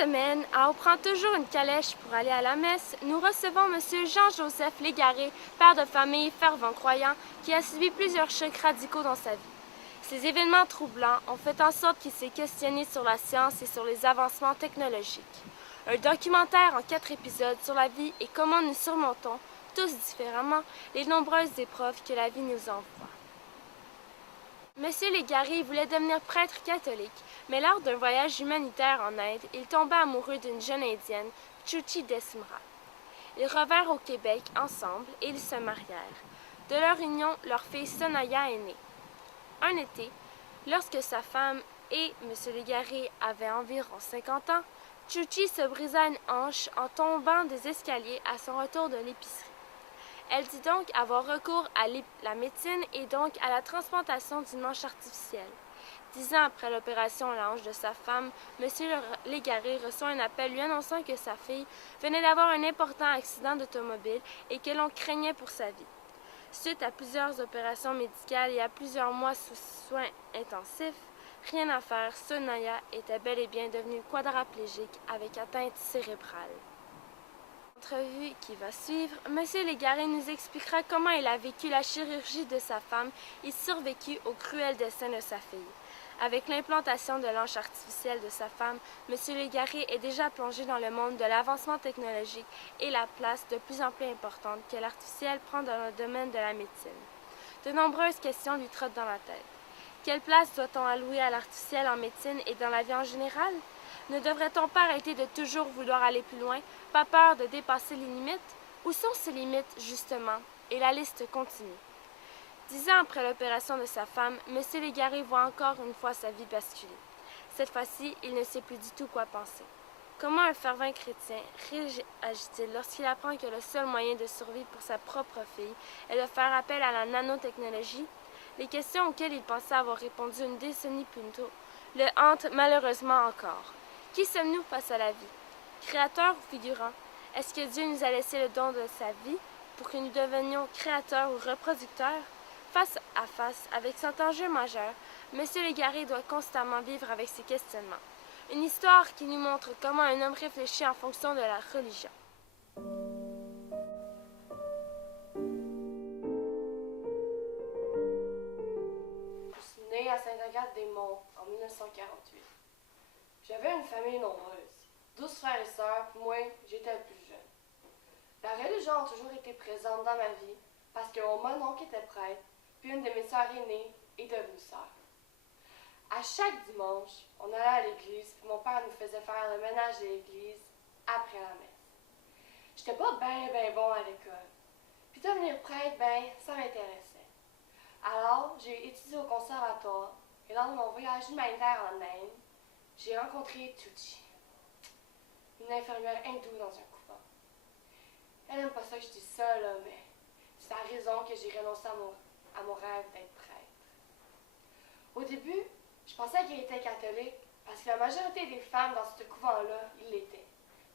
semaine, on prend toujours une calèche pour aller à la messe. Nous recevons M. Jean-Joseph Légaré, père de famille, fervent croyant, qui a subi plusieurs chocs radicaux dans sa vie. Ces événements troublants ont fait en sorte qu'il s'est questionné sur la science et sur les avancements technologiques. Un documentaire en 4 épisodes sur la vie et comment nous surmontons, tous différemment, les nombreuses épreuves que la vie nous envoie. Monsieur Légaré voulait devenir prêtre catholique, mais lors d'un voyage humanitaire en Inde, il tomba amoureux d'une jeune indienne, Chuchi Desmra. Ils revinrent au Québec ensemble et ils se marièrent. De leur union, leur fille Sonaya est née. Un été, lorsque sa femme et M. Légaré avaient environ 50 ans, Chuchi se brisa une hanche en tombant des escaliers à son retour de l'épicerie. Elle dit donc avoir recours à la médecine et donc à la transplantation d'une hanche artificielle. 10 ans après l'opération à la hanche de sa femme, M. Légaré reçoit un appel lui annonçant que sa fille venait d'avoir un important accident d'automobile et que l'on craignait pour sa vie. Suite à plusieurs opérations médicales et à plusieurs mois sous soins intensifs, rien à faire, Sonaya était bel et bien devenue quadraplégique avec atteinte cérébrale. L'entrevue qui va suivre, M. Légaré nous expliquera comment il a vécu la chirurgie de sa femme et survécu au cruel destin de sa fille. Avec l'implantation de l'hanche artificielle de sa femme, M. Légaré est déjà plongé dans le monde de l'avancement technologique et la place de plus en plus importante que l'artificiel prend dans le domaine de la médecine. De nombreuses questions lui trottent dans la tête. Quelle place doit-on allouer à l'artificiel en médecine et dans la vie en général? Ne devrait-on pas arrêter de toujours vouloir aller plus loin, pas peur de dépasser les limites? Où sont ces limites, justement? Et la liste continue. 10 ans après l'opération de sa femme, M. Légaré voit encore une fois sa vie basculer. Cette fois-ci, il ne sait plus du tout quoi penser. Comment un fervent chrétien réagit-il lorsqu'il apprend que le seul moyen de survie pour sa propre fille est de faire appel à la nanotechnologie? Les questions auxquelles il pensait avoir répondu une décennie plus tôt le hantent malheureusement encore. Qui sommes-nous face à la vie? Créateurs ou figurants? Est-ce que Dieu nous a laissé le don de sa vie pour que nous devenions créateurs ou reproducteurs? Face à face avec cet enjeu majeur, M. Légaré doit constamment vivre avec ces questionnements. Une histoire qui nous montre comment un homme réfléchit en fonction de la religion. Je suis née à Sainte-Agathe-des-Monts en 1948. J'avais une famille nombreuse, 12 frères et sœurs, puis moi, j'étais le plus jeune. La religion a toujours été présente dans ma vie parce que mon oncle était prêtre, puis une de mes sœurs aînées est devenue sœur. À chaque dimanche, on allait à l'église, puis mon père nous faisait faire le ménage de l'église après la messe. J'étais pas ben bon à l'école, puis devenir prêtre, ça m'intéressait. Alors, j'ai étudié au conservatoire, et lors de mon voyage humanitaire en Inde, j'ai rencontré Chuchi, une infirmière hindoue dans un couvent. Elle n'aime pas ça que je dise ça, là, mais c'est la raison que j'ai renoncé à mon rêve d'être prêtre. Au début, je pensais qu'elle était catholique parce que la majorité des femmes dans ce couvent-là, ils l'étaient.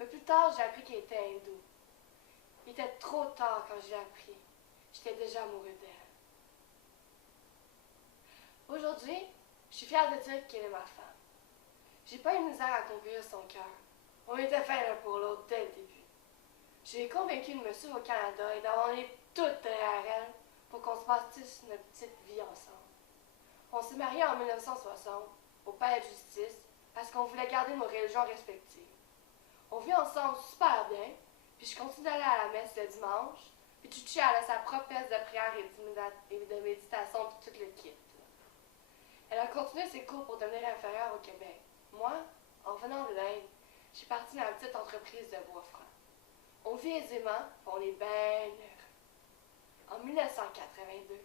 Mais plus tard, j'ai appris qu'elle était hindoue. Il était trop tard quand j'ai appris. J'étais déjà amoureux d'elle. Aujourd'hui, je suis fière de dire qu'elle est ma femme. J'ai pas eu de misère à conquérir son cœur. On était faits l'un pour l'autre dès le début. J'ai convaincu de me suivre au Canada et d'abandonner toute derrière elle pour qu'on se bâtisse notre petite vie ensemble. On s'est mariés en 1960 au palais de justice parce qu'on voulait garder nos religions respectives. On vit ensemble super bien, puis je continue d'aller à la messe le dimanche, puis Chuchi elle a sa propre pièce de prière et de méditation puis tout le kit. Elle a continué ses cours pour devenir infirmière au Québec. Moi, en venant de l'Inde, j'ai parti dans une petite entreprise de bois franc. On vit aisément, on est bien heureux. En 1982,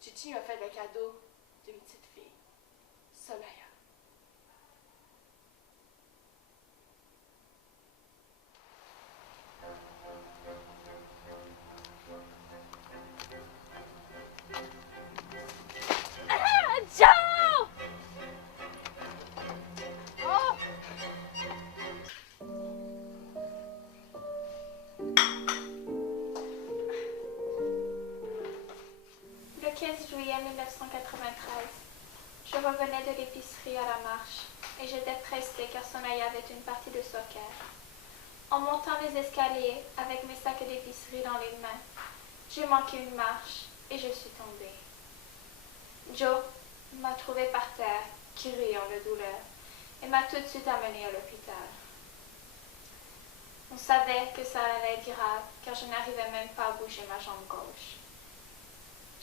Chuchi m'a fait le cadeau d'une petite fille, Sonaya. Joe! Oh! Le 15 juillet 1993, je revenais de l'épicerie à la marche. et j'étais pressée car Sonaya avait une partie de soccer. En montant les escaliers avec mes sacs d'épicerie dans les mains, j'ai manqué une marche et je suis tombée. Joe m'a trouvée par terre, criant de douleur, et m'a tout de suite amenée à l'hôpital. On savait que ça allait être grave car je n'arrivais même pas à bouger ma jambe gauche.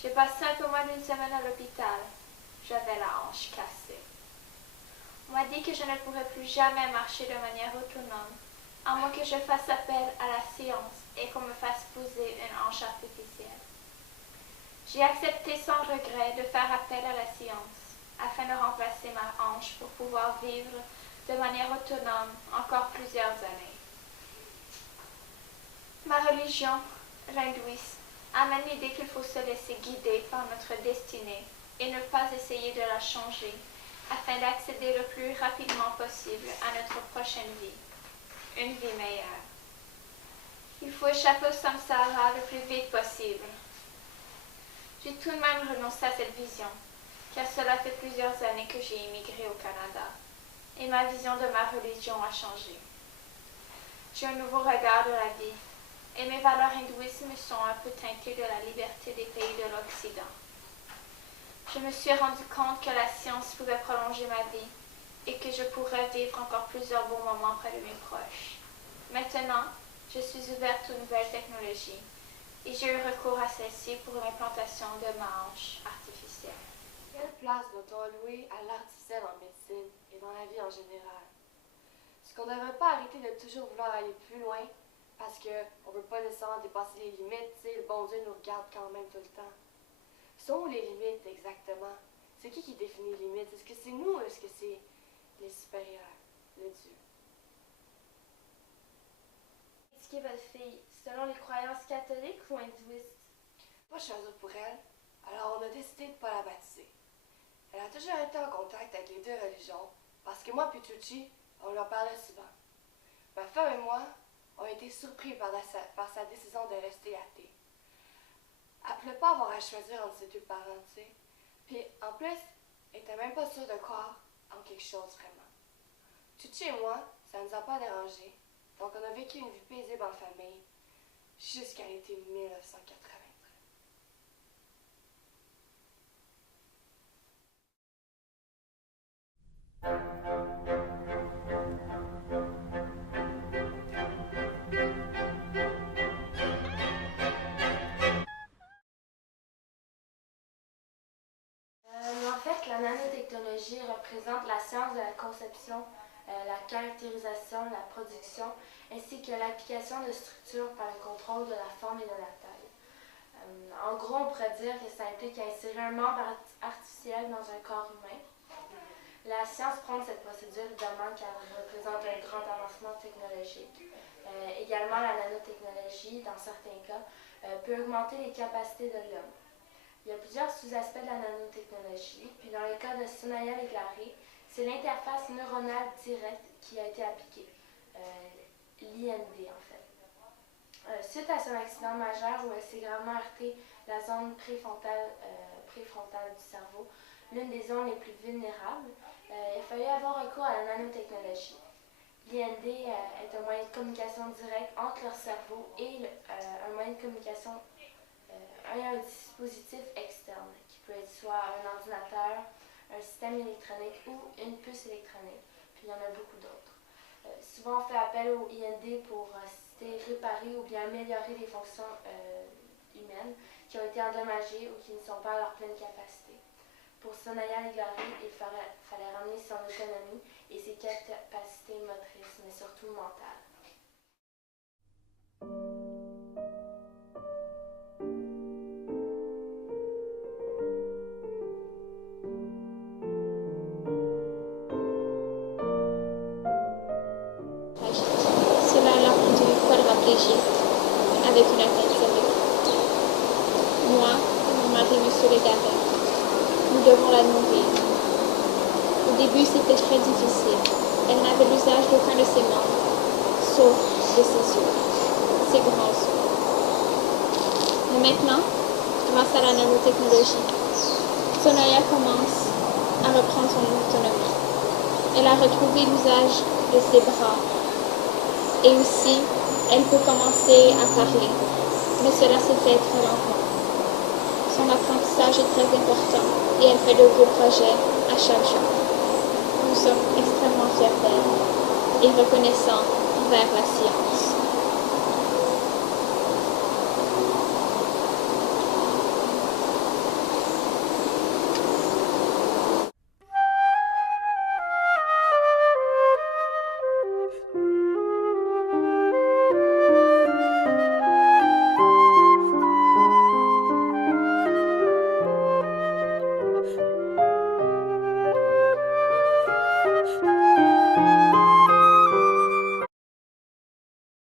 J'ai passé un peu moins d'une semaine à l'hôpital. J'avais la hanche cassée. On m'a dit que je ne pourrais plus jamais marcher de manière autonome, à moins que je fasse appel à la science et qu'on me fasse poser une hanche artificielle. J'ai accepté sans regret de faire appel à la science, afin de remplacer ma hanche pour pouvoir vivre de manière autonome encore plusieurs années. Ma religion, l'hindouisme, amène l'idée qu'il faut se laisser guider par notre destinée et ne pas essayer de la changer, afin d'accéder le plus rapidement possible à notre prochaine vie, une vie meilleure. Il faut échapper au samsara le plus vite possible. J'ai tout de même renoncé à cette vision, car cela fait plusieurs années que j'ai immigré au Canada, et ma vision de ma religion a changé. J'ai un nouveau regard de la vie, et mes valeurs hindouistes me sont un peu teintées de la liberté des pays de l'Occident. Je me suis rendu compte que la science pouvait prolonger ma vie et que je pourrais vivre encore plusieurs bons moments près de mes proches. Maintenant, je suis ouverte aux nouvelles technologies et j'ai eu recours à celle-ci pour l'implantation de ma hanche artificielle. Quelle place doit-on allouer à l'artificiel en médecine et dans la vie en général? Est-ce qu'on ne devrait pas arrêter de toujours vouloir aller plus loin parce qu'on ne veut pas nécessairement dépasser les limites, le bon Dieu nous regarde quand même tout le temps? Sont où les limites exactement? C'est qui définit les limites? Est-ce que c'est nous ou est-ce que c'est les supérieurs, le Dieu? Est-ce que votre fille, selon les croyances catholiques ou hindouistes? Pas choisir pour elle, alors on a décidé de ne pas la baptiser. Elle a toujours été en contact avec les deux religions parce que moi et Chuchi, on leur parlait souvent. Ma femme et moi ont été surpris par sa décision de rester athée. Elle ne voulait pas avoir à choisir entre ses deux parents, tu sais. Puis, en plus, elle n'était même pas sûre de croire en quelque chose vraiment. Chuchi et moi, ça ne nous a pas dérangés. Donc, on a vécu une vie paisible en famille jusqu'à l'été 1983. En fait, la nanotechnologie représente la science de la conception, la caractérisation, la production, ainsi que l'application de structures par le contrôle de la forme et de la taille. En gros, on pourrait dire que ça implique insérer un membre artificiel dans un corps humain. La science prend cette procédure évidemment car elle représente un grand avancement technologique. Également, la nanotechnologie, dans certains cas, peut augmenter les capacités de l'homme. Il y a plusieurs sous-aspects de la nanotechnologie, puis dans le cas de Sonaya Leglary, c'est l'interface neuronale directe qui a été appliquée, l'IND en fait. Suite à son accident majeur où elle s'est gravement heurté la zone préfrontale du cerveau, l'une des zones les plus vulnérables, il a fallu avoir recours à la nanotechnologie. L'IND est un moyen de communication direct entre leur cerveau et un moyen de communication un dispositif externe, qui peut être soit un ordinateur, un système électronique ou une puce électronique. Puis il y en a beaucoup d'autres. Souvent on fait appel au IND pour réparer ou bien améliorer les fonctions humaines qui ont été endommagées ou qui ne sont pas à leur pleine capacité. Pour Sonaya Leglary, il fallait ramener son autonomie et ses capacités motrices, mais surtout mentales. Cela l'a rendu quadraplégique, avec une atteinte sévère. Moi et mon mari, M. Légaré, nous devons la nourrir. Au début, c'était très difficile. Elle n'avait l'usage d'aucun de ses membres, sauf de ses yeux, ses grands yeux. Mais maintenant, grâce à la nanotechnologie, Sonaya commence à reprendre son autonomie. Elle a retrouvé l'usage de ses bras. Et aussi, elle peut commencer à parler, mais cela se fait très lentement. Son apprentissage est très important et elle fait de gros projets à chaque jour. Nous sommes extrêmement fiers d'elle et reconnaissants envers la science.